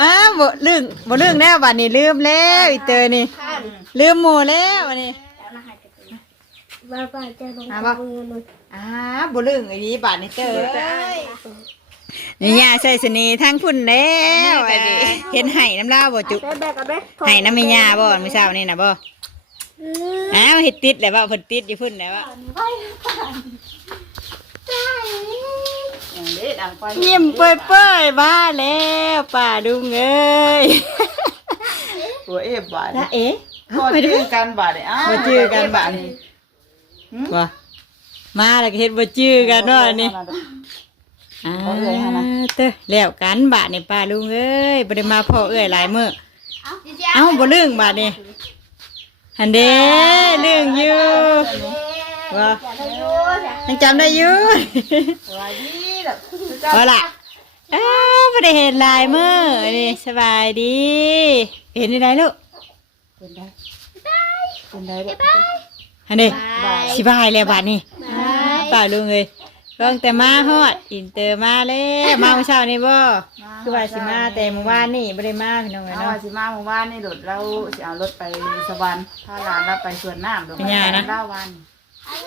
อ้าวบ่ลืมบ่ลืมแล้วบัดนี้ลืมแล้วอีเตอนี่ ลืมหมู่แล้วบัดนี้บ้าบ้าจะลงอะบ่เงินเลยอ้าบ่ลืมอีนี้บัดนี้เตอนี่ย่าใส่สนีทั้งพุ่นแล้วอันนี้เห็นไห้น้ำลาวบ่จุกได้แบกกับแบกไห้น้ำแม่ย่าบ่มื้อเช้านี่น่ะบ่อ้าวเฮ็ดติดแล้วบ่เพิ่นติดอยู่พุ่นแล้วบ่ อย่างนี้ดังไปยิ้มเปื่อยๆมาแล้วป้าดุงเอ้ยตัวเอฟบาทนะเอ๊ะก็ไปดูจื้อกันบาทเนี่ยอ้าวบ่จื้อกันบาดนี่ว่ามาแล้วก็เฮ็ดบ่จื้อกันเนาะอันนี่อ่าเต้อแล้วกันบาดนี่ป้าลุงเอ้ยบ่ได้มาพ่อเอ้ยหลายมื้อเอ้าบ่ลืมบาดนี่หันเด้ลืมอยู่ว่ายังจำได้อยู่ สวัสดีล่ะว่าล่ะอ้าวบ่ได้เห็นหลายมื้อนี่สบายดี เห็นได้ลูกเป็นได้เป็นได้เด้อหันเด้สิบายแล้วบาดนี้ป้าลุงเอ้ยเพิ่งแต่มาฮอดอินเตอร์มาแล้วมาเมื่อเช้านี่บ่คือว่าสิมาแต่เมื่อวานนี่บ่ได้มาพี่น้องเอ้ยเอาเนาะว่าสิมาเมื่อวานนี่รถเราสิเอารถไปสวรรค์พาหลานเราไปสวนน้ำดอกเป็นไงนะเล่าวัน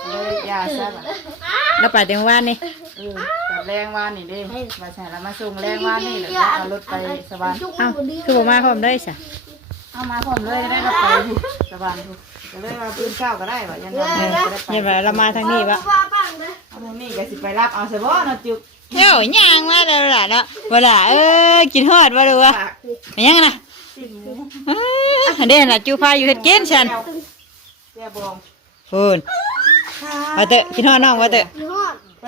เลยยาซะบ่ะเราไปแต่เมื่อวานนี่เออ กับแรงวานนี่เด้มาใช่แล้วมาส่งแรงวานนี่เดี๋ยวเราเอารถไปสวรรค์เอ้าคือบ่มาพร้อมเด้ซะเอามาพร้อมเลยได้เราไปอยู่สวรรค์อยู่ก็เลยว่าปืนเก้าก็ได้ว่ายังไงก็ได้ไปเห็นว่าเรามาทางนี้บ่ฟ้าปังเลยเอาพวกนี้ก็สิไปรับเอาซะบ่เนาะจุกเฮ้ยย่างมาแล้วล่ะเนาะบ่ล่ะเอ้ยกินฮอดบ่ดูวะฝากเป็นยังน่ะสิ้นหมูอ้าอันเด้น่ะจูพาอยู่เฮ็ดกินฉันแก้วบองพูนว่าเตอะกินฮอดน้องว่าเตอะยี่ห้อเ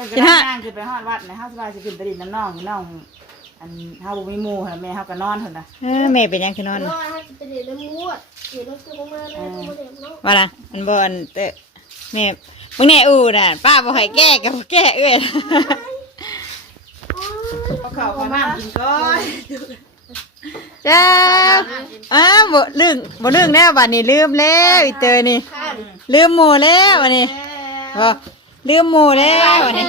พิ่นกิก็นนั่ฮะงขึ้นไปฮอดวัดนะเฮาสบายสิขึ้นไปดินน้ำน้องน้อง อันเฮาบ่มีหมู่หั่นแม่เฮาก็นอนหั่นน่ะเออแม่เป็นยังคือนอนน้น่ะอยให้จะเด็ดน้ำมูดเดี๋ยวน้ำตัวมาเลยตัวมาเด็ดน้องว่าล่ะมันบ่อันเตอะแม่มึงแน่อู้น่ะป้าบ่ให้แก้ก็บ่แก้เอ้ยเอาข้าวเข้ามากินก่อนจ้าอ้าวบ่ลืมบ่ลืมแล้วบัดนี้ลืมแล้วอีเตอนี่ลืมหมู่แล้ววันนี้บ่ ลืมหมู่แล้ววันนี้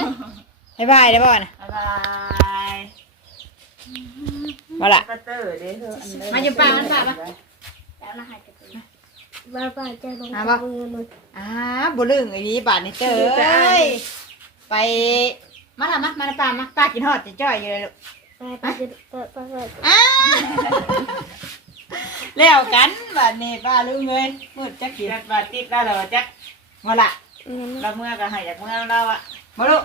บายบายได้บ่นะบ๊ายบายบ่ล่ะกระเตอร์เด้อเธออันเด้มาอยู่ป่ามันป่าปะบ้าบ้าจะลงเงินเลยอ้าบ่ลืมอีนี้บาดนี้เตอเอ้ยไปมาล่ะมามาในป่ามาป้ากินฮอดจะจ้อยอยู่เลยลูกไปไปไปไปไปอ้าแล้วกันบัดนี้ป้าลืมเลยมืดจักกิกินนบาดติดแล้วเหรอจักบ่ล่ะ เราเมื่อก็ให้จากเมื่อเราอะบ่ลูก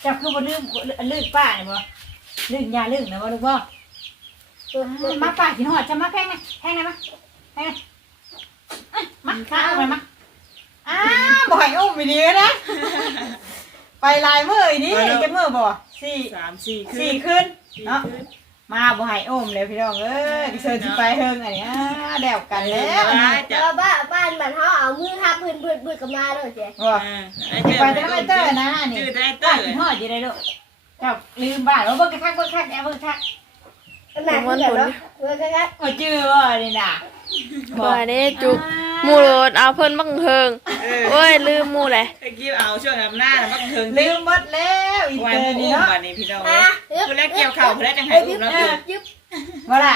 เจ้าคือบ่ลืมลืมป้านี่บ่ลืมยาลืมนะบ่ลูกบ่มาป่ากินหอดจะมาแพงไหมแพงไหมมาแพงไหมอะมาข้าวไปมาอ้าวบ่อยอุ้มไปดีนะไปลายมืออีนี่จะมือบ่สี่สามสี่คืสี่นคืนเนาะ มาบ่ให้อุ้มเลยพี่น้องเอ้ยเชิญสิไปเฮิงอันนี้อ่าแดวกันแล้วอันนี้บ้าบ้าบ้านบ้านเขาเอามือทับพื้นพื้นพื้นกับมาเลยเจ๊บ่ไปจะไม่เตอร์นะอันนี่จืดได้เตอป้าร์กินหอดอยู่ได้ลูกเจ้าลืมบ้านว่าเบิ่งกระทักเบิ่งคักแอบเบิ่งคักขนาดนี้เหรอเมื่อกี้โอ้จื้อบ่นี่น่ะ บ่ได้จุกหมู่โลดเอาเพิ่นบังเทิงโอ้ยลืมหมู่แหละไอ้กิ้วเอาช่วงน้ำหน้าแล้วมันถึงลืมหมดแล้วอีวัเตนอร์นี่อุ้มเนาะวันนี้พี่น้องเอ้ยคือแรกเกี่ยวเข่าคือแรกจังไห้อุ้มแล้วคือยึบว่าล่ะ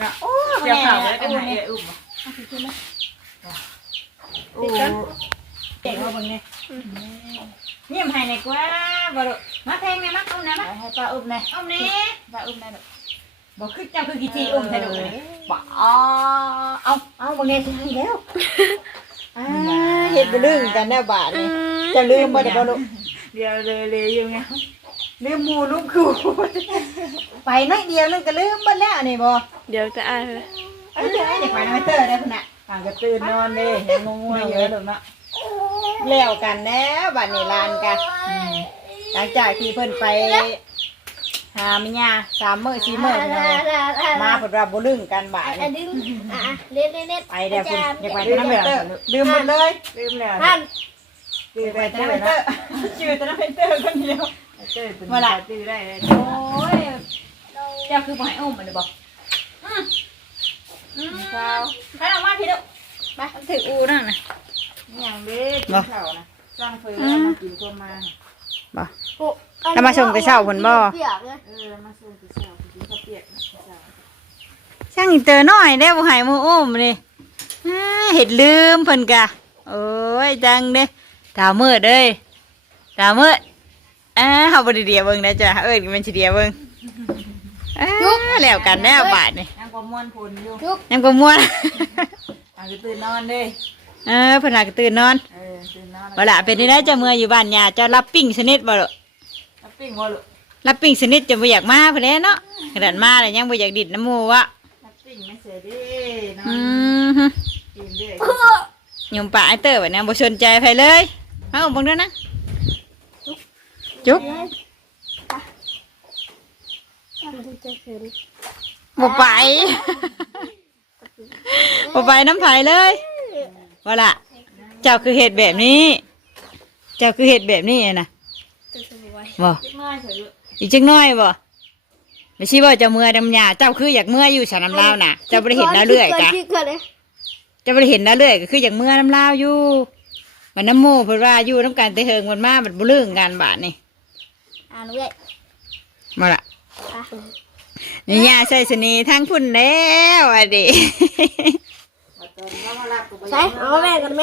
นะโอ้เกี่ยวเข่าคือแรกจังไห้อุ้มโอ้เก่งมาเบิ่งนี่นี่มให้ในกว่าบ่ลูกมาแทงแม่มาอุ้มนะมาให้ป้าอุ้มแน่อุ้มนี่ป้าอุ้มแน่ บ่คือเจ้าคือกี่ทีอุ้มใส่ลูกนี่บ่เอาเอาเอาบ่แน่สิให้แล้วอ่าเฮ็ดบ่ลืมกันแน่บาดนี่จะลืมบ่ได้บ่ลูกเดียวเลยเลยอยู่ไงลืมหมู่ลูกคู่ไปน้อยเดียวนึงก็ลืมเบิดแล้วนี่บ่เดี๋ยวจะอ่านเอ้ยเดี๋ยวไปน้อยเตอร์ได้พุ่นน่ะห่างก็ตื่นนอนเลยยังงงๆอยู่เลยเนาะแล้วกันแล้วบัดนี้ลานกันหลังจากที่เพิ่นไป หาแม่ย่าสามมื้อสี่มื้อพี่น้องเอ้ยมาเพิ่นว่าบ่ลืมกันบาดอะนี้ดึงอะเล่นเล่นเล่นไปเดี๋ยวคุณอยากไปแต่น้ำเตอร์ลืมหมดเลยลืมแล้วท่านตื่นไปไปแต่ตื่นน้ำเตอนะร์ชื่อแต่น้ำเตอร์คนเดียวตื่นตื่นตื่นได้เลยโอ้ยเจ้าคือบ่ให้อุ้มมันเลยบอกอืมอืมข้าวไปออกมาพี่ลูกไปถึงอูนั่นน่ะอย่างเด็กกินข้าวนะจ้างเฟยมากินคนมาบ่โอ้ แล้วมาส่งแต่เช้าพุ่นบ่ เปียกเลยเออมาส่งที่เช้ากินข้าวเปียกนะเช้าช่างอินเตอร์น้อยได้บ่ใหายมือโอ้มเลยอ่าเห็ดลืมเพิ่นกะ โอ้ยจังเด้ตามืดเด้ยตามืดอ่าเฮาบ่ได้เดียวเบิ่งนะจ้ะเอ้ยมันสิเดียวเบิ่งอ่าแล้วกันแล้วบาดนี่ยังประมวลผลอยู่ยังก็ม่วนอาจจะตื่นนอนเด้เออเพิ่นหาก็ตื่นนอนเออตื่นนอนบ่ล่ะเป็นได้เจ้าเมื่ออยู่บ้านยาเจ้ารับปิ้งสนิทบ่ล่ะแล้ว ปิ้งว่าลูกรับปิ้งสนิทจะบ่อยากมาพุ่นแหละเนาะขนาดมาแล้วยังบ่อยากดิดน้ำหมู่วะแล้วปิ้งไม่เสร็จเด้นออืนมฮึกินเด้ยมป่าไอเตอร์แบบนี้บ่สนใจใครเลยเอาบังด้วยนะจุ๊บบ่ไป บ่ไปน้ำไผ่เลยว่าล่ะ เจ้าคือเห็ดแบบนี้ เจ้าคือเห็ดแบบนี้นะ บ่จิ้มน้อยเถอะลูกอีกจังน้อยบ่ไม่ใช่ว่าเจะเมื่อดำยาเจ้าคืออยากเมื่ออยู่ฉันน้ำลาวน่ะเจ้าบ่ได้เห็นแล้วเรื่อยกะคิดก่อนเลยเจ้าบ่ได้เห็นแล้วเรื่อยก็คืออยากเมื่อน้ำลาวอยู่ มันน้ำหมูเพิ่นว่าอยู่น้ำกันแต่เฮิงมันมามันบ่เรื่องกันบาดนี่อ่านเลยมาละนี่ยาใส่สนีทั้งพุ่นแล้วอะดิมาตอนว่ามารับกูไปใช่เอาแม่กันไหม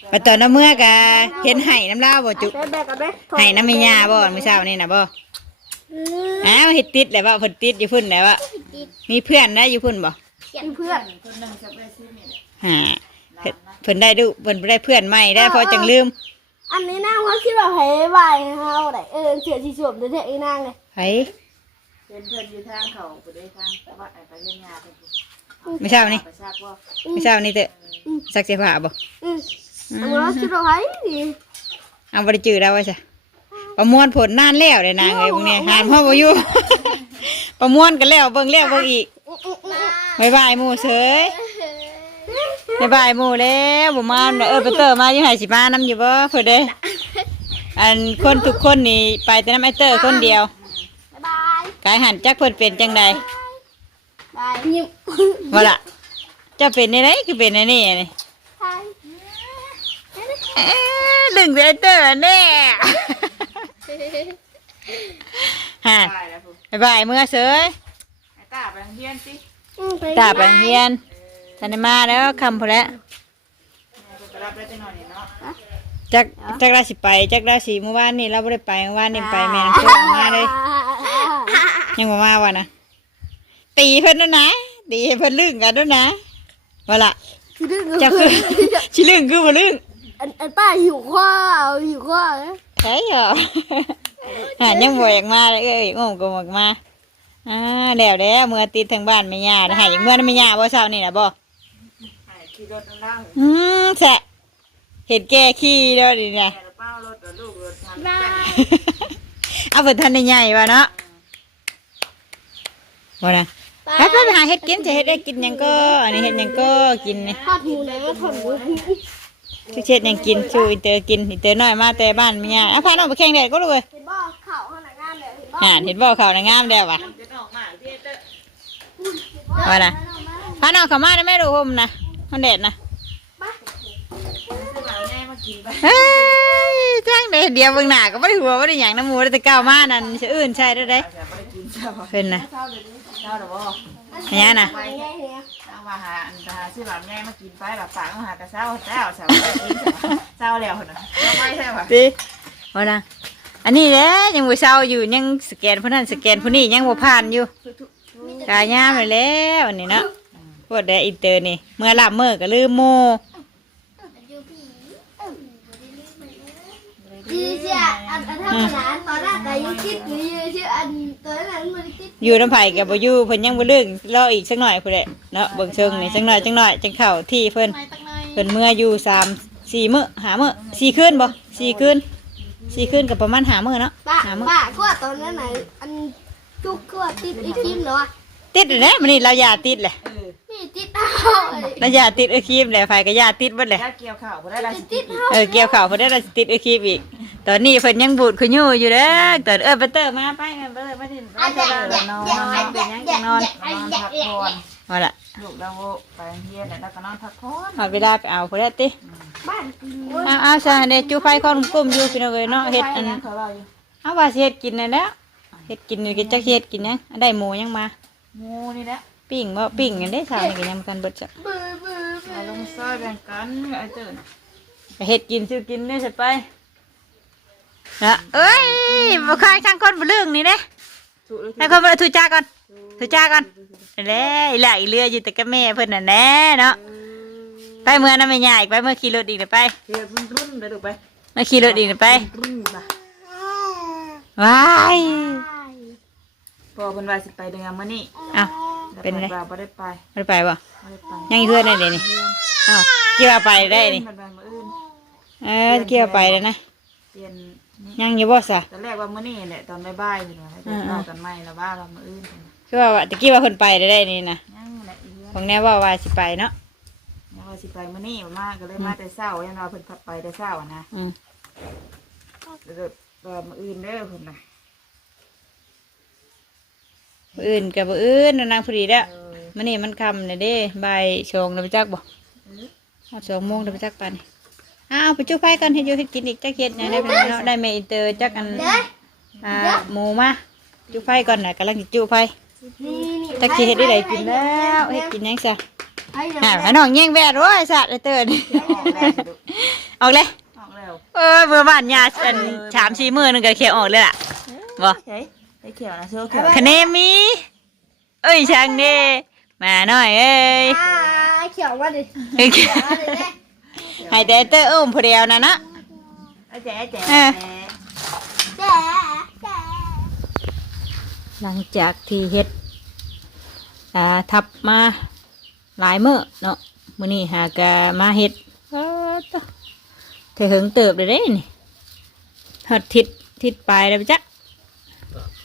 เออไปตอนน้ำเมื่อกะเห็นไห้น้ำลาวบ่จุกใช้แม่กันไหมไห้น้ำมียาบ่มื้อเช้านี่น่ะบ่อ้าวเฮ็ดติดแหละว่าเพิ่นติดอยู่พุ่นแหละว่ามีเพื่อนได้อยู่พุ่นบ่เพื่อนคนหนึ่งจะไปซื้อนี่แหละฮะเพิ่นเพิ่นได้ดูเพิ่นได้เพื่อนใหม่ได้พอจังลืม อันนี้นางว่าคิดว่าให้ไหวเฮาได้เออเสือสีสวมเด้อไอ้นางเลยไผเป็นเพื่อนอยู่ทางเขากูได้ทางแต่ว่าไปเล่นงานไปกูมื้อเช้านี่ไปทราบว่ามื้อเช้านี่เตอะซักเสื้อผ้าบ่ อืมอันว่าคิดว่าให้ดีเอาบ่ได้จื้อแล้วว่าซะประมวลผลนานแล้วได้นางเอ้ยพวกนี้หานพ่อบ่อยู่ประมวลกันแล้วเบิ่งแล้วเบิ่งอีกบายบายหมูเฉยบายบายหมูแล้วบ่มาเออไปเตอร์มาอยู่ไหสิมานํอยู่บ่เพิ่นเด้อันคนทุกคนนี่ไปแต่น้ำไอเตอร์คนเดียวบ๊ายบายกายหันจักเพิ่นเป็นจังใดบายยิ้มว่าล่ะเจะเป็นในไหนคือเป็นในนี่นี่บาย เอ๊ะดึงแต่ไอเตอร์แน่ฮะได้แล้วกูบายบายเมื่อเฉยไอ้ตาไปเฮียนสิตาไปโรงเรียนทันได้มาแล้วคำพอแล้วไปรับได้จังหน่อยนี่เนาะจักจักราสิไปจักราสิเมื่อวานนี่เราไม่ได้ไปเมื่อวานนี่ไปแม่น้ำเชื่อมาเลยยังบ่มาวะนะตีเพิ่นแล้วนะตีให้เพิ่นลึงกันด้วยนะว่าละคือดึงจะคือชิลึงคือบ่ลึง อันอันป้าหิวข้าวหิวข้าวนะใช่เหรอหายังบ่อยากมาเลยเอ้ยงงก็บ่อยากมาอ่าแล้วแล้วเมื่อติดทางบ้านแม่ย่าหาอย่างเมื่อนั้นแม่ย่าบ่เช้านี่น่ะบ่ให้ขี่รถนั่งอืมแซะเห็นแก่ขี้แล้วนี่นะแม่เป้ารถกับลูกรถทันบายเอาเพิ่นทันได้ใหญ่ว่ะเนาะบ่นะไปไปไปหาเฮ็ดกินจะเฮ็ดได้กินหยังก็อันนี้เฮ็ดหยังก็กินนี่ทอดหมูนะทอดหมู ชูเช็ดหยังกินชูอินเตอร์กินอินเตอร์น้อยมาแต่บ้านแม่ย่าอะพาน้องไปแข่งแดดก็เลยเห็นบ่เข่าขนาดงานเลยเห็นบ่อ่านเห็นบ่เขาในงามแล้ววะจะออกมาที่เตอร์ว่านะพาน้องเขามาได้ไหมดูห่มนะมันแดดนะซื้อหมาแม่มากินไปเฮ้ยจ้างเด็เดียวเบิ่งหน้าก็ไม่ได้หัวไม่ได้หยังน้ำหมูได้แต่ก้าวมานั่นจะอื่นใช่ได้ได้แต่ไม่ได้กินเช้าเพิ่นนะเช้าหรือบ่อันนี้นะไปไง เนี่ยเอามาหาอันหาซื้อหมาแม่มากินไปแบบฝากมาหากระเช้าเจ้าเช้าเช้าแล้วนะเราไม่ใช่ป่ะดิว่านะอันนี้แหละยังบ่เศร้าอยู่ยังสแกนผู้นั้นสแกนผู้นี้ยังบ่ผ่านอยู่กายามเลยแล้วอันนี้เนาะพวกแดอินเตอร์นี่ เมื่อลาบเมื่อก็ลืมโมยืนเชื่ออันอันธรรมดาตอนนั้นแต่ยังคิดอยู่ยืนเชื่ออัน อยู่น้ำไผ่กับบ่อยู่เพิ่นยังบ่เรื่องรออีกสักหน่อยพุ่นแหละเนาะเบิ่งเชิงนี่สักหน่อยจังหน่อยจังเข้าที่เพิ่นเพิ่นเมื่ออยู่สามสี่มื้อหามื้อสี่คืนบ่สี่คืนสี่คืนกับประมาณหามื้อเนาะป้าหามื้อป้าก็ตอนนั้นไหนอันจุกก็ติดไอ้คิมเนาะติดแล้วมื้อนี้เราอย่าติดแหละเออนี่ ติดเอาไอ้เราอย่าติดไอ้ครีมแหละไผก็อย่าติดเบิดแหละถ้าเกี่ยวข่าวก็ได้ราสิติดเอาเออเกี่ยวข้าวเพิ่นได้เราสิติดไอ้ครีมอีก ตอนนี้เพิ่นยังบูดขยู่อยู่เด้อตอนเออไปเตอร์มาไปกันไปเลยมาถึงไปอันจะเด็กได้เด็กนอนเด็กนอนอันเป็นเด็หกยังเด็จะกนอนนอนพักผ่อนว่าล่ะลูกเราไปเฮียแล้วก็นอนพักผ่อนหอดเวลาไปเอาพุ่นแหละติบ้านเอาเอาซะเด้จูไฟคอนกุ้มอยู่พี่น้องเอ้ยเนาะเฮ็ดอันเขาเราอยู่เอาว่าสิเฮ็ดกินนั่นแหล้วเฮ็ดกินนี่ก็จักเฮ็ดกินหยังได้หมูยังมาหมูนี่แหละ ปิ้งบ่ปิ้งกันได้สาวนี่ก็ยังบ่ทันเบิดจ้ะบือบือบืเอาอลงซอยแบ่งกันไอ้เจินไปเฮ็ดกินซื้อกินได้สิไปนะเอ้ยบ่ค้างช่างคนบ่เรื่องนี่เด้จุเลยให้คนบ่ทุจ้าก่อนทุจ้าก่อนแหล้อีหล่าอีเรืออยู่แต่กับแม่เพิ่นน่ะแน่เนาะไปเมื่อนั้นไม่ยากไปเมื่อขี่รถอีกเด้อไปเรียบรุ่นรุ่นเลยถูกไปเมื่อขี่รถอีกเด้อไปรุ่นป่ะว้ายพอคนว่าสิไปเดือนมื้อนี้เอ้า เป็นไรเราบ่ได้ไปบ่ได้ไปบ่บ่ได้ไปยังอยู่เพื่อนได้เดี๋ยวนี้เอ้าเกี่ยวไปได้นี่มันไปมื้ออื่นเออเกี่ยวไปแล้วนะเปลี่ยนนี่ยังอยู่บ่ซะ ตอนแรกว่ามื้อนี้แหละตอนบ่ายๆนี่ว่าให้ไปนอกกันใหม่แล้วว่าเรามื้ออื่นคือว่าว่าตะกี้ว่าเพิ่นไปได้ได้นี่นะยังแหละอีเดือนของแน่ว่าว่าสิไปเนาะยังว่าสิไปมื้อนี้มาก็เลยมาแต่เช้ายังว่าเพิ่นไปแต่เช้าอะนะอืม แล้วก็ว่ามื้ออื่นเด้อเพิ่นน่ะมื้ ออื่นกับมื้ออื่นนางพอดีแล้วเออมื้อนี้มันค่ำเลยเด้บ่ายสองแล้วไปจักบ่ฮอดสองโมงแล้วไปจักปานนี่อ้าวไปจุไฟก่อนให้อยู่ให้กินอีกจักเฮ็ดหยังได้เพิ่นเนาะได้แม่อินเตอร์จักอันเด้ออ่าหมูมาจุไฟก่อนน่ะกำลังสิจุไฟนี่นี่จักสิเฮ็ดได้ไดกินแล้วเฮ็ดกินหยังซะให้เดี๋ยวอ่าให้น้องแย่งแวดโอ้ยสัตว์ไอ้เตือนออกแล้วสิลูกออกเลยออกแล้วเออเมื่อบ้านยาอันสามสี่มือนึงก็เขียวออกเลยล่ะบ่เฮ้ยไอ้เขียวนะเชื่อเขียวคะแนนมีเอ้ยช่างเด้มาหน่อยเอ้ยอ่าเขียวมาดิเอ้ยเขียวมาดิเด้ให้แต่เตอร์อุ้มผู้เดียวนะนะไอ้แจ๋แจ๋เออแจ๋แจ๋หลังจากที่เฮ็ดอ่าทับมาหลายมื้อเนาะมื้อนี้หากะมาเฮ็ดอ้าวตะเธอหึงเติบเลยเด้นี่ฮอดทิศทิศปลายแล้วจ๊ะ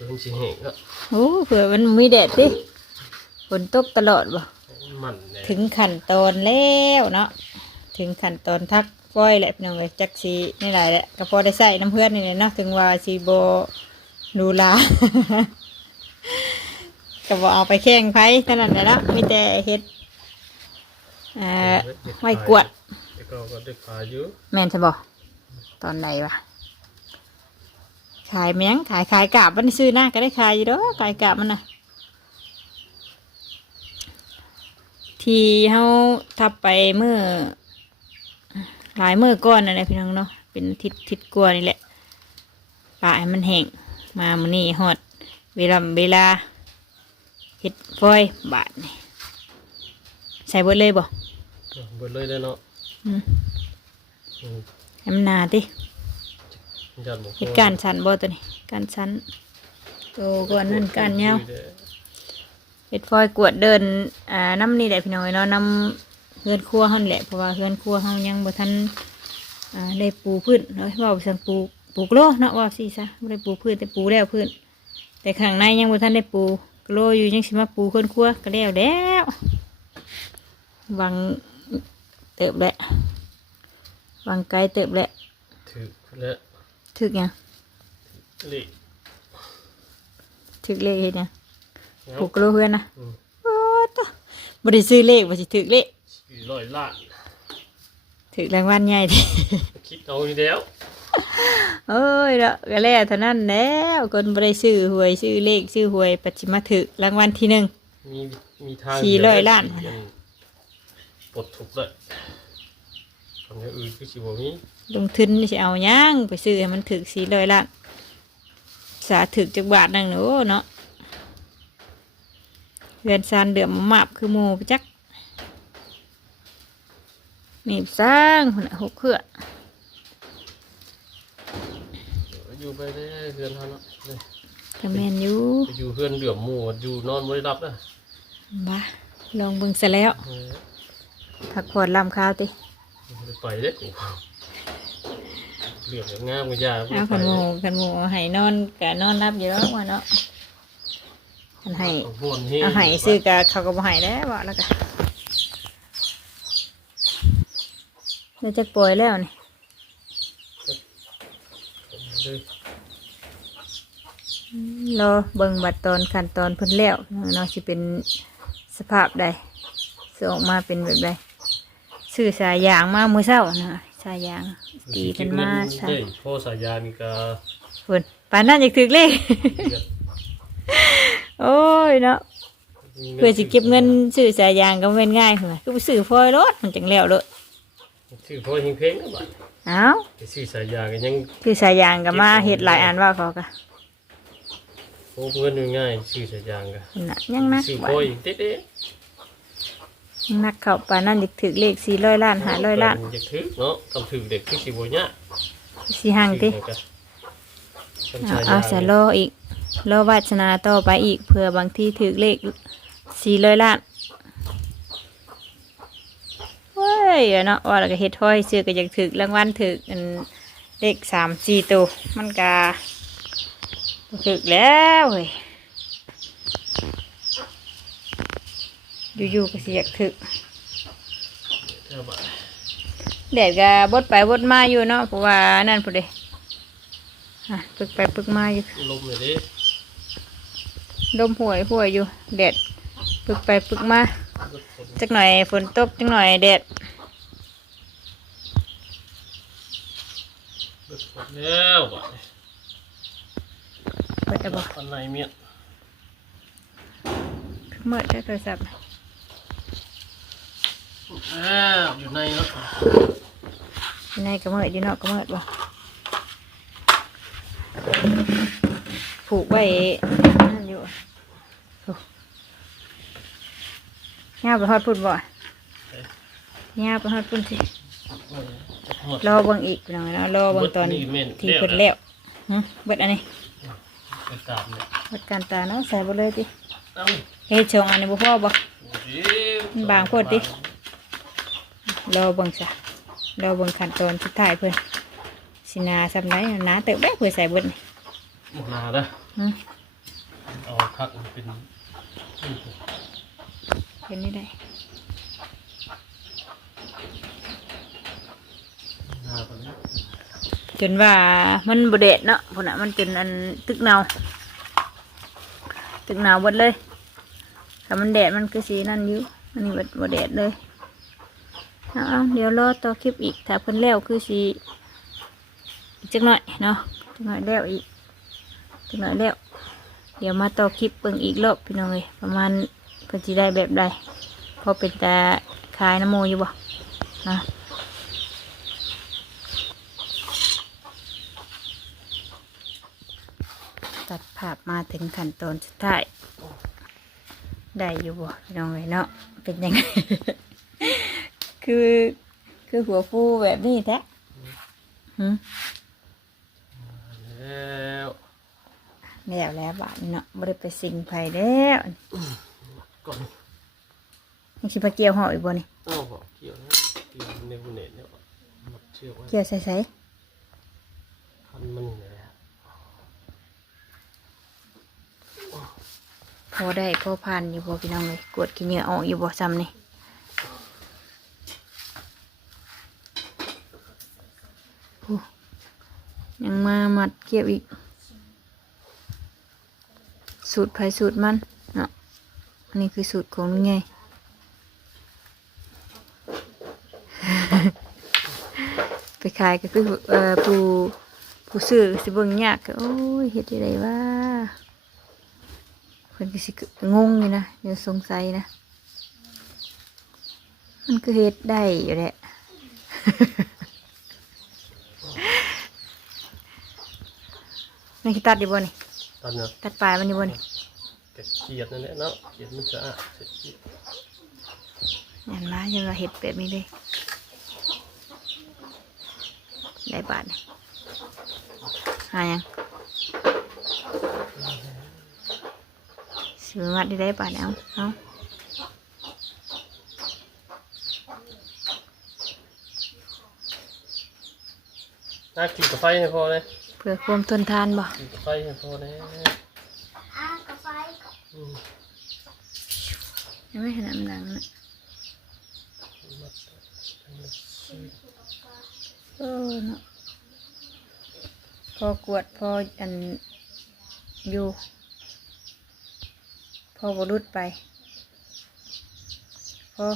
อะเพิ่งสิแห้งก็โอ้เผื่อมันมีแดดดิฝนตกตลอดบ่มันแน่ถึงขั้นตอนแล้วเนาะถึงขั้นตอนทักก้อยแหละพี่น้องเลยจักสีนี่หลายแหละก็พอได้ใส่น้ำเพื่อนนี่แหละเนาะถึงว่าสีโบดูลา ก็บอเอาไปแข่งไพ่เท่านั้นแหละเนาะมีแต่เฮ็ดเอ่อไว้กวดแต่ก็ก็ได้ขายอยู่แม่นใช่บ่ตอนไหนวะ ขายแมงขายขายกาบมันซื้อหน้าก็ได้ขายอยู่เด้อขายกาบมันน่ะที่เฮาทับไปเมื่อหลายเมื่อก่อนนั่นแหละพี่น้องเนาะเป็นทิศทิศกลัวนี่แหละป่าให้มันแห้งมามื้อนี้ฮอดเวลาเวลาเฮ็ดฟอยบาทนี่ใส่เบิดเลยบ่เบิดเลยได้เนาะอืมอืมให้มันหนาติยันบ่พอ เฮ็ดการชันบ่ตัวนี้ การชันโตก่อนนั่นการยาวเฮ็ดฟอยกวดเดินอ่าน้ำนี่แหละพี่น้อยเนาะน้ำเฮือนครัวเฮานี่แหละเพราะว่าเฮือนครัวเฮายังบ่ทันอ่าได้ปูพื้นเนาะว่าซั่นปูปูกโลเนาะว่าสิซะบ่ได้ปูพื้นแต่ปูแล้วพื้นแต่ข้างในยังบ่ทันได้ปูกโลอยู่ยังสิมาปูเฮือนครัวก็แล้วแล้ววังเติบแหละวังไกลเติบแหละถือและ ถึกหยังเลขถึกเลขเฮ็ดหยังเอาปูกโลเฮือนนะอืมโอ้ตะบ่ได้ซื้อเลขบ่สิถึกเลขสี่ร้อยล้านถึกรางวัลใหญ่ดิคิดเอาอยู่แล้วเอ้ยเนาะก็แล้วเท่านั้นแล้วคนบ่ได้ซื้อหวยซื้อเลขซื้อหวยปัจจิมาถึกรางวัลที่หนึ่งมีมีทางสี่ร้อยล้านเดียวปลดทุกข์เลยทำ อย่างอื่นคือสิบ่มีลงทุนนี่สิเอาหยังไปซื้อให้มันถึกสี่ร้อยล้านสาถึกจักบาทนั่งเนาะเนาะเรือนซานเดือมมาบคือหมูไปจักมีบสร้างหุ่นน่ะหกเครืออยู่ไปได้เฮือนเท่านั้นเลยก็แม่นอยู่ไปอยู่เฮือนเหลื่อมหมู่อยู่นอนบ่ได้รับนะบ้าลองเบิ่งซะแล้วเออ ผักผ่อนลำข้าวติบ่ ได้ไปเด้กูเหลื่อมงามกว่ายาบ่เอาได้ไปขันหมูขันหมูให้นอนกะนอนรับอยู่แล้วว่าเนาะขันให้เอาบ่นให้เอาให้ซื้อกะเขาก็บ่ให้แล้วว่าแล้วกะเดี๋ยวจะปล่อยแล้วนี่เลยรอเบิ่งบัดตอนขั้นตอนเพิ่นแล้วเนาะสิเป็นสภาพใดสิออกมาเป็นแบบใด ซื้อสายยางมามื้อเช้านะสายยางตีกันมาใช่ซะพ่อสายยานี่ก็เพิ่นไปป่านนั้นอยากถึกเลขโอ้ยเนาะเพื่อสิเก็บเงินซื้อสายยางก็บ่แม่นง่ายเหรอคือไปซื้อฟอยรถมันจังแล้วเลยชื่อพ่อยิงเพลงก็บ่เอ้าไปซื้อสายยางกันยังคือสายยางก็มาเฮ็ดหลายอันว่าเขาก็โอ้เพื่อนอยู่ง่ายซื้อสายยางกันน่ะยังนักซื้อบ่พ่อยิงเต๊ะยัง นักเข้าป่านนั้นอยากถึกเลข400ล้าน500ล้านจะถือเนาะต้องถือเด็กที่สิบเนี่ยสิห่างติเอาเอาสรออีกรอวาสนาต่อไปอีกเผื่อบางที่ถือเลขสี่ร้อยล้านเว้ยเนาะว่าแล้วก็เฮ็ดถ้อยซื้อก็อยากถือรางวัลถืออันเลขสามสี่ตัวมันกาถือแล้วเฮ้ย อยู่ๆก็สิอยากถือแดดก็บดไปบดมาอยู่เนาะเพราะว่านั่นพุ่นเด้อะปึกไปปึกมาอยู่ลมเลยดิลมห่วยห่วยอยู่แดดปึกไปปึกมาจักหน่อยฝนตกจักหน่อยแดดแล้วบ่เปิดได้บ่อันไหนเมียเมื่อได้โทรศัพท์ แล้วอยู่ในเนาะในก็เมื่ออยู่นอกก็เมื่อบ่ผูกไว้นั่นอยู่โอ้ย่าไปฮอดพุ่นบ่ย่าไปฮอดพุ่นสิรอเบิ่งอีกหน่อยเนาะรอเบิ่งตอนที่เพิ่นแล้วหึเบิดอันนี้ไปตามเนี่ยเบิดการตาเนาะใส่บ่เลยติเอ้าเฮ็ดชงอันนี้บ่พอบ่มันบางโพดดิ รอเบิ่งซะรอเบิ่งขั้นตอนสุดท้ายเพิ่นสินาสำไรหนาเติบได้เพื่อใส่เบิดนี่มาเด้อหึเอาพักเป็นเป็นนี่ได้หน้าคนนี้จนว่ามันบเดดเนาะพุ่นน่ะมันเป็นอันตึกเนาตึกเนาเบดเลยถ้ามันแดดมันคือสีนั่นอยู่อันนี้เบดบแดดเลย เอาเดี๋ยวรอต่อคลิปอีกถ้าเพิ่นแล้วคือสีอีกจักหน่อยเนาะจักหน่อยแล้วอีกจักหน่อยแล้ว เดี๋ยวมาต่อคลิปเบิ่งอีกรอบพี่น้องเลยประมาณเพิ่นสิได้แบบใดพอเป็นตาขายน้ำโมอยู่บ่นะตัดภาพมาถึงขั้นตอนสุดท้ายได้อยู่บ่พี่น้องเลยเนาะเป็นยังไง คือ คือหัวฟูแบบนี้แท้หืมแล้วแล้วแล้วบาทเนาะบ่ได้ไปสิงไผแล้วก่อนยังสิมาเกี่ยวห่ออีกบ่นี่เอ้าบอกเกี่ยวนะเกี่ยวในบุเน็ตเนี่ยมัดเชือกไว้เกี่ยวใส่ใส่พันมันเลยพอได้พอพันอยู่บ่พี่น้องเลยกวดขี้เหงื่อออกอยู่บ่ซ้ำนี่โอ้ยัง มัดเกี่ยวอีก สูตรไผสูตรมันเนาะอันนี้คือสูตรของลุงไงไปขายก็คือเอ่อผู้ผู้ซื้อสิเบิ่งยากก็โอ้ยเฮ็ดได้วะเพิ่นก็สิงงอยู่นะเดี๋ยวสงสัยนะมันก็เฮ็ดได้อยู่แหละ นี่คือตัดอยู่บ่นี่ตอนเนาะตัดปลายมันอยู่บ่นี่กเกียดนั่นแหละเนาะเกียดมันสะอาดเสร็จยันมายังว่าเฮ็ดแบบนี้เลยได้บาทนี่หายังซื้อมาได้ได้บาทเอาเอาน่ากินกาแฟให้พอเลยเพื่อความทนทานบ่กินกาแฟให้พอเลยอะกาแฟยังไม่ขนาดมันดังนะเออเนาะพอกวดพออันอยู่ พอบรุดไป พอ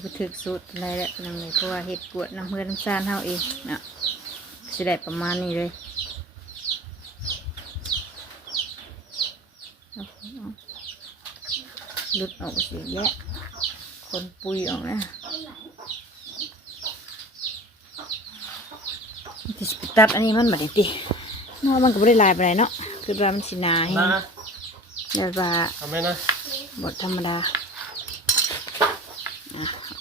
ไปถึกสูตรอะไรแหละน้องเลยเพราะว่าเห็ดกวดน้ำเพื่อนน้ำซานเฮาเองเนาะสิได้ประมาณนี้เลยหลุดออกเสิแยะคนปุยออกนะที่สไปตัดอันนี้มันบัดนี้ตินาะมันก็ไม่ได้ลายไปไหนเนาะคือว่ามันสินาให้แบบว่าทำไมนะบทธรรมดา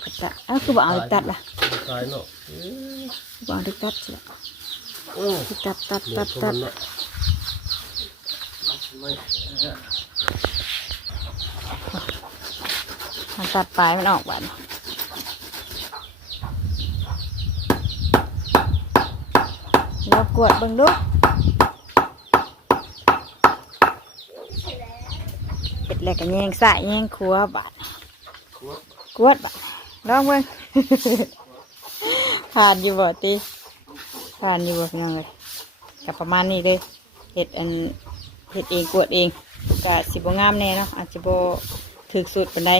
ตัดเอ้าคือบอกเอาไปตัดล่ะตายเนาะเอ้ยคือบอกเอาไปตัดสิล่ะโอ้ไปตัดตัดเดี๋ยตัวดตัดพวกมันเนาะไม่มันตัดปลายมันออกบ้านแล้วกวดเบิ่งดูเห็ดแหลกกันแยงสายแยงครัวบาดกวดบาด ลองเบิ่งผ่านอยู่บ่ตีผ่านอยู่บ่พี่น้องเลยกับประมาณนี้เลยเห็ดอันเห็ดเองกวดเองกะสิบงามแน่เนาะอาจจะบ่ถึกสุดปานใด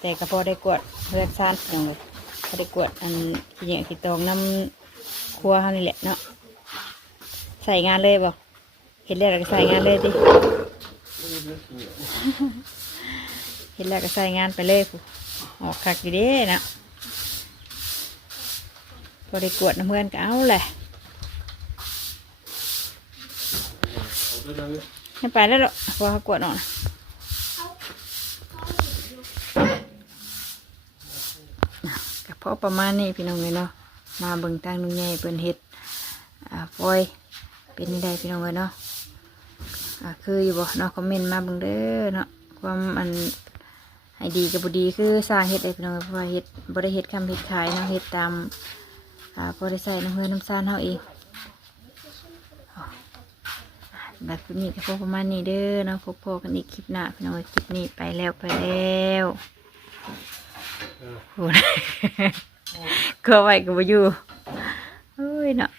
แต่ก็พอได้กวดเพื่อนซ่านพี่น้องเลยพอได้กวดอันขี้เหนียวขี้ตองน้ำครัวเฮานี่แหละเนาะใส่งานเลยบ่เห็ดแล้วก็ใส่งานเลยดิเห็ดแล้วก็ใส่งานไปเลยผู้ ออกคักอยู่เด้นะพอได้กวดน้ำเพื่อนก็เอาแหละเอาไปเลยไปแล้วหรอกพอเขากวดออกนะก็พอประมาณนี้พี่น้องเลยเนาะมาเบิ่งตั้งนุ่งใหญ่เปิ้นเฮ็ดอ่าปล่อยเป็นนี่ได้พี่น้องเลยเนาะอ่าคืออยู่บ่เนาะคอมเมนต์มาเบิ่งเด้อเนาะความอัน ให้ดีกับบ่ดีคือสร้างเฮ็ดได้พี่น้องเอ้ยเพราะว่าเฮ็ดบ่ได้เฮ็ดคำเฮ็ดขายเนาะเฮ็ดตามอ่าพอได้ใส่น้ำเฮือน้ำซานเฮาเองแบบนี้ก็พอประมาณนี้เด้อเนาะพบพอกันอีกคลิปหน้าพี่น้องคลิปนี้ไปแล้วไปแล้วโอ้ยก็ไว้ก็บ่อยู่เฮ้ยเนาะ